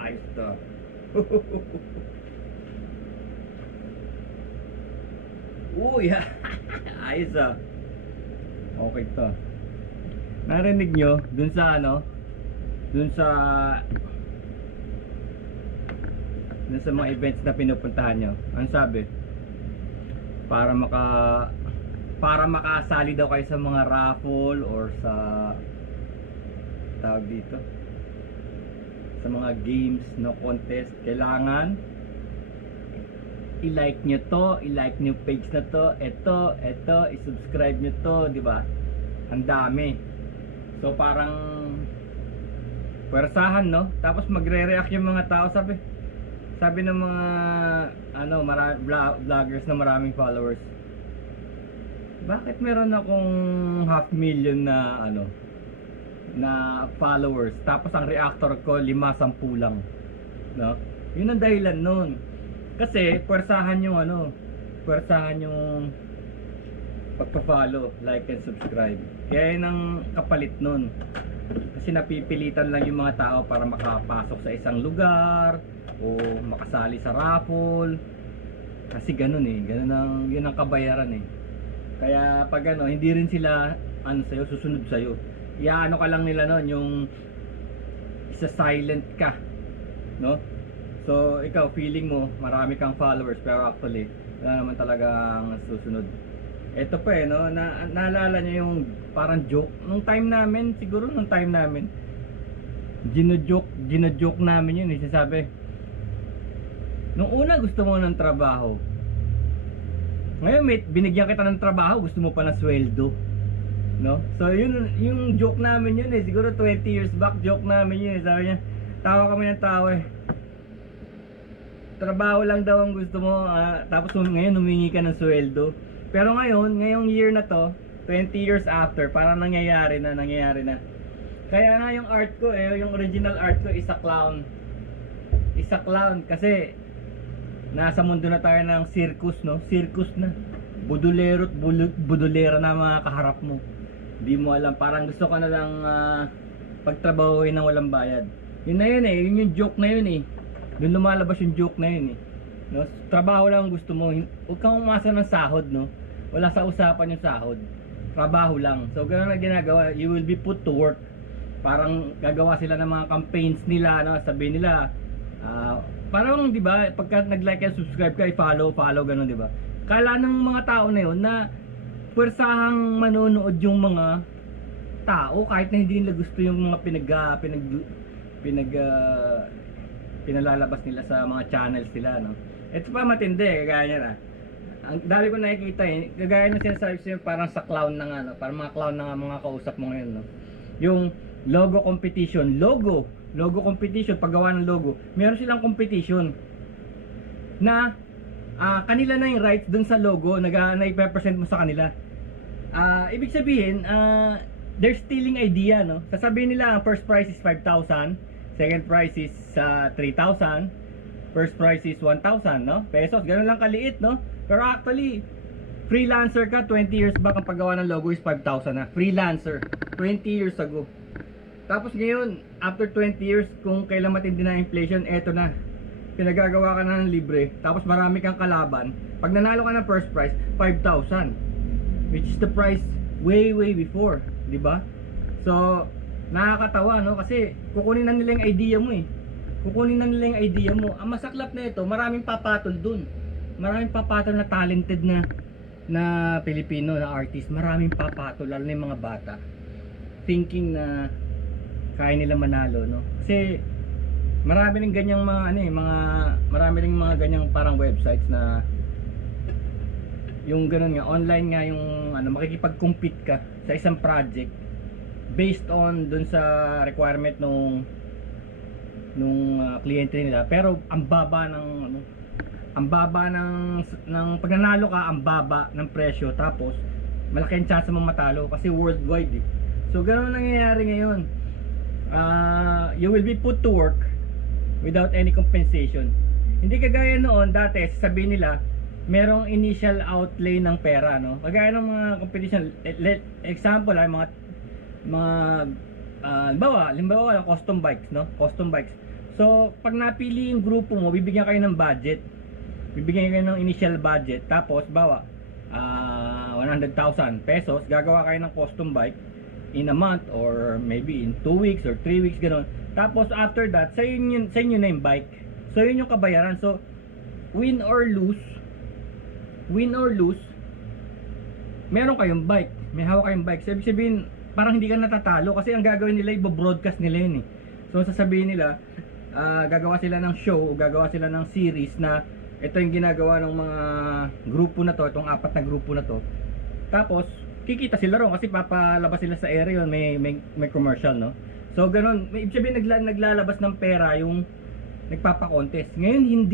Ayos to. Uy, ayos ah. Okay to. Narinig nyo dun sa ano? Dun sa mga events na pinupuntahan nyo. Ano sabi? Para makasali daw kayo sa mga raffle or sa tawag dito, sa mga games, no, contest, kailangan i-like nyo to, i-like nyo page na to, eto, i-subscribe nyo to, di ba? Ang dami. So parang pwersahan, no? Tapos magre-react yung mga tao, sabi ng mga ano, vloggers na maraming followers. Bakit meron akong 500,000 na ano, na followers, tapos ang reactor ko 5-10 lang, no? Yun ang dahilan nun. Kasi pwersahan yung ano, pwersahan yung pagpa-follow, like and subscribe. Kaya yun ang kapalit nun. Kasi napipilitan lang yung mga tao para makapasok sa isang lugar o makasali sa raffle. Kasi ganun eh, yun ang kabayaran eh. Kaya pag ano, hindi rin sila ano sa'yo, susunod sa'yo. Iaano ka lang nila nun, yung isa silent ka, no? So ikaw, feeling mo marami kang followers, pero actually wala naman talagang susunod. Ito pa eh, no? Naalala niyo yung parang joke nung time namin, siguro nung time namin, gino-joke namin yun, sabi, nung una gusto mo ng trabaho, ngayon mate, binigyan kita ng trabaho, gusto mo pa ng sweldo, no? So yun, yung joke namin yun eh, siguro 20 years back, joke namin yun eh. Sabi niya, tawa kami ng tawa eh, trabaho lang daw ang gusto mo, tapos ngayon humingi ka ng sweldo. Pero ngayong year na to, 20 years after, parang nangyayari na. Kaya nga yung art ko eh, yung original art ko is a clown. Kasi nasa mundo na tayo ng circus, no? Circus na. Budulero at budulera na mga kaharap mo. Di mo alam, parang gusto ka na lang pagtrabahuin ng walang bayad. Yun na yun eh, yun yung joke na yun eh. Doon lumalabas yung joke na yun eh, no? Trabaho lang gusto mo, huwag kang umasa ng sahod, no? Wala sa usapan yung sahod, trabaho lang. So ganoon na ginagawa, you will be put to work. Parang gagawa sila ng mga campaigns nila, no? Sabihin nila, parang di ba, pagka nag-like and subscribe ka, i-follow, ganoon, di ba? Kala ng mga tao na yun na pwersahang manonood yung mga tao kahit na hindi nila gusto yung mga pinalalabas nila sa mga channels nila, no? Ito pa matindi, kagaya niya na. Ang dami ko nakikita eh, kagaya ng sinasabi sa'yo, parang sa clown na nga, no? Parang mga clown na nga mga kausap mo ngayon, no? Yung logo competition, logo competition, paggawa ng logo, meron silang competition na kanila na yung rights dun sa logo na i-present mo sa kanila. Ibig sabihin, they're stealing idea, no? Sasabihin nila ang first prize is 5,000, second prize is 3,000, first prize is 1,000, no? Pesos, ganun lang kaliit, no? Pero actually, freelancer ka, 20 years back ang paggawa ng logo is 5,000 na. Freelancer, 20 years ago. Tapos ngayon, after 20 years, kung kailan matindi na inflation, eto na. Pinagagawa ka na ng libre, tapos marami kang kalaban. Pag nanalo ka ng first prize, 5,000. Which is the price way before, di ba? So, nakakatawa, no? Kasi kukunin na nila yung idea mo eh. Ang masaklap na ito, maraming papatol dun. Maraming papatol na talented na Pilipino na artist. Maraming papatol, lalo na yung mga bata, thinking na kaya nila manalo, no? Kasi marami ring ganyang marami ring mga ganyang parang websites na yung ganun nga, online nga yung makikipag-compete ka sa isang project based on dun sa requirement nung kliyente nila, pero ang baba ng pag nanalo ka, ang baba ng presyo, tapos malaki ang chance mong matalo kasi worldwide eh. So ganun nangyayari ngayon. You will be put to work without any compensation. Hindi kagaya noon, dati sasabihin nila merong initial outlay ng pera, no? Kagaya ng mga competition, example ay mga limbawa custom bikes, no? Custom bikes. So, pag napili yung grupo mo, bibigyan kayo ng budget. Bibigyan kayo ng initial budget. Tapos, 100,000 pesos, gagawa kayo ng custom bike in a month or maybe in 2 weeks or 3 weeks, gano'n. Tapos, after that, sa inyo na yung bike. So, yun yung kabayaran. So, win or lose, meron kayong bike. May hawak kayong bike. So, ibig sabihin, parang hindi ka natatalo kasi ang gagawin nila, i-broadcast nila yun eh. So, sasabihin nila, gagawa sila ng show, gagawa sila ng series na ito yung ginagawa ng mga grupo na to, itong 4 na grupo na to. Tapos, kikita sila ron kasi papalabas sila sa area yun, may commercial, no? So, ganun. May ibig sabihin, naglalabas ng pera yung nagpapa-contest. Ngayon,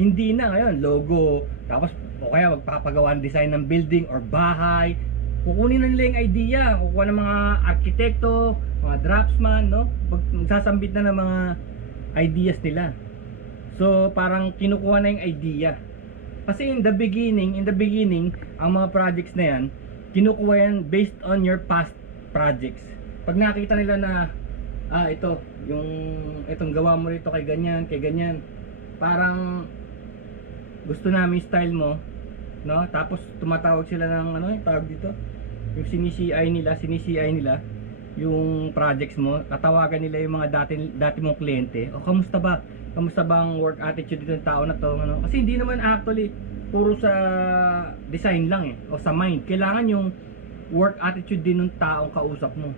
hindi na ngayon, logo, tapos o kaya magpapagawa ng design ng building or bahay. Kukunin na nila yung idea, kukuha ng mga arkitekto, mga draftsman, no? Magsasambit na ng mga ideas nila. So, parang kinukuha na yung idea. Kasi in the beginning, ang mga projects na yan, kinukuha yan based on your past projects. Pag nakita nila na, itong gawa mo rito kay ganyan, parang gusto namin style mo, no? Tapos tumatawag sila ng yung tawag dito, yung sinisi-CI nila yung projects mo, tatawagan nila yung mga dati mong kliyente. O kamusta ba ang work attitude dito ng tao na to, ano? Kasi hindi naman actually puro sa design lang o sa mind. Kailangan yung work attitude din ng taong kausap mo.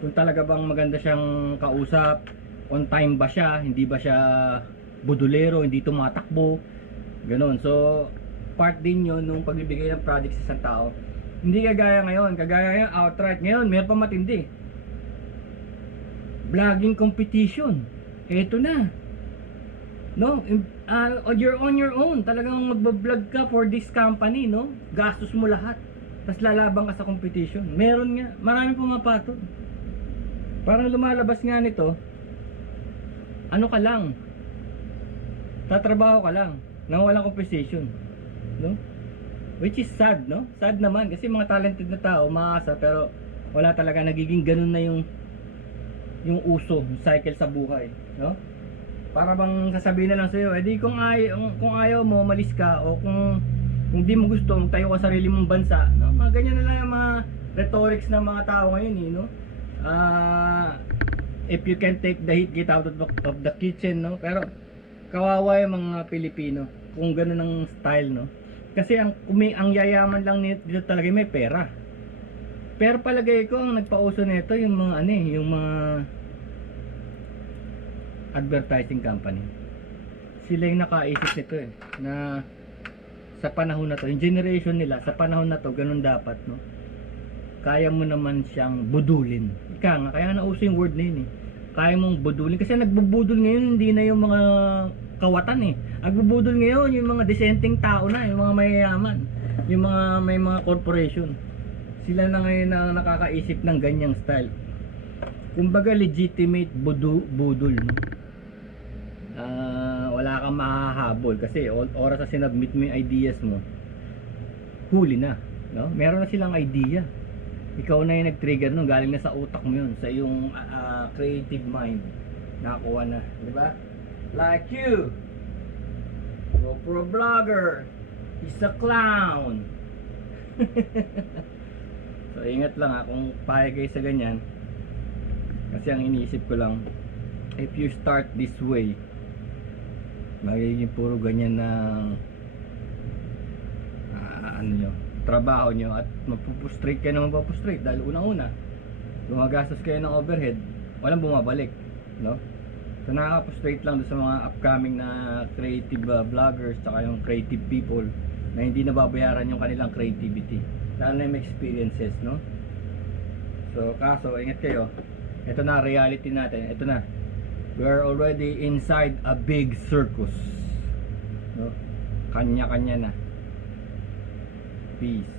Kung talaga bang maganda siyang kausap, on time ba siya, hindi ba siya budulero, hindi tumatakbo, ganoon. So part din yun nung pagbibigay ng project sa isang tao. Hindi kagaya ngayon outright. Ngayon meron pa matindi, vlogging competition. Eto na, no? You're on your own, talagang magbablog ka for this company, no? Gastos mo lahat, tapos lalabang ka sa competition. Meron nga, marami pumapatol. Parang lumalabas nga nito, ano ka lang, tatrabaho ka lang nang walang compensation, no? Which is sad, no? Sad naman kasi mga talented na tao maasa, pero wala talaga, nagiging ganun na yung uso, yung cycle sa buhay, no? Para bang sasabihin na lang sa'yo, edi kung ayaw mo, malis ka, o kung di mo gusto, tayo ka sarili mong bansa, no? Mga ganyan na lang yung mga rhetorics ng mga tao ngayon, no? If you can take the heat, get out of the kitchen, no? Pero kawawa yung mga Pilipino kung ganun ang style, no? Kasi ang yayaman lang dito talaga may pera. Pero palagay ko ang nagpauso nito yung mga yung mga advertising company. Sila yung nakaisip nito na sa panahon na to, yung generation nila sa panahon na to, ganun dapat, no? Kaya mo naman siyang budulin. Kaya nauso yung word na yun Kaya mong budulin kasi nagbubudol ngayon, hindi na yung mga kawatan Nagbubudol ngayon yung mga disenteng tao na, yung mga mayayaman, yung mga may mga corporation. Sila na ngayon na nakakaisip ng ganyang style. Kumbaga legitimate budol, no? Wala kang mahahabol kasi oras na sinubmit mo yung ideas mo, huli na, no? Meron na silang idea. Ikaw na yung nag-trigger nun, galing na sa utak mo yun, sa iyong creative mind. Nakakuha na, di ba? Like you, GoPro vlogger, he's a clown. So ingat lang kung payag kayo sa ganyan, kasi ang iniisip ko lang, if you start this way, magiging puro ganyan na trabaho nyo, at mapupustrate kayo na mapupustrate dahil unang-una gumagastos kayo ng overhead, walang bumabalik, no? So nakaka-frustrate lang doon sa mga upcoming na creative vloggers tsaka yung creative people na hindi nababayaran yung kanilang creativity, lalo na yung experiences, no? So kaso ingat kayo, ito na reality natin, ito na, we are already inside a big circus, no? Kanya-kanya na. Peace.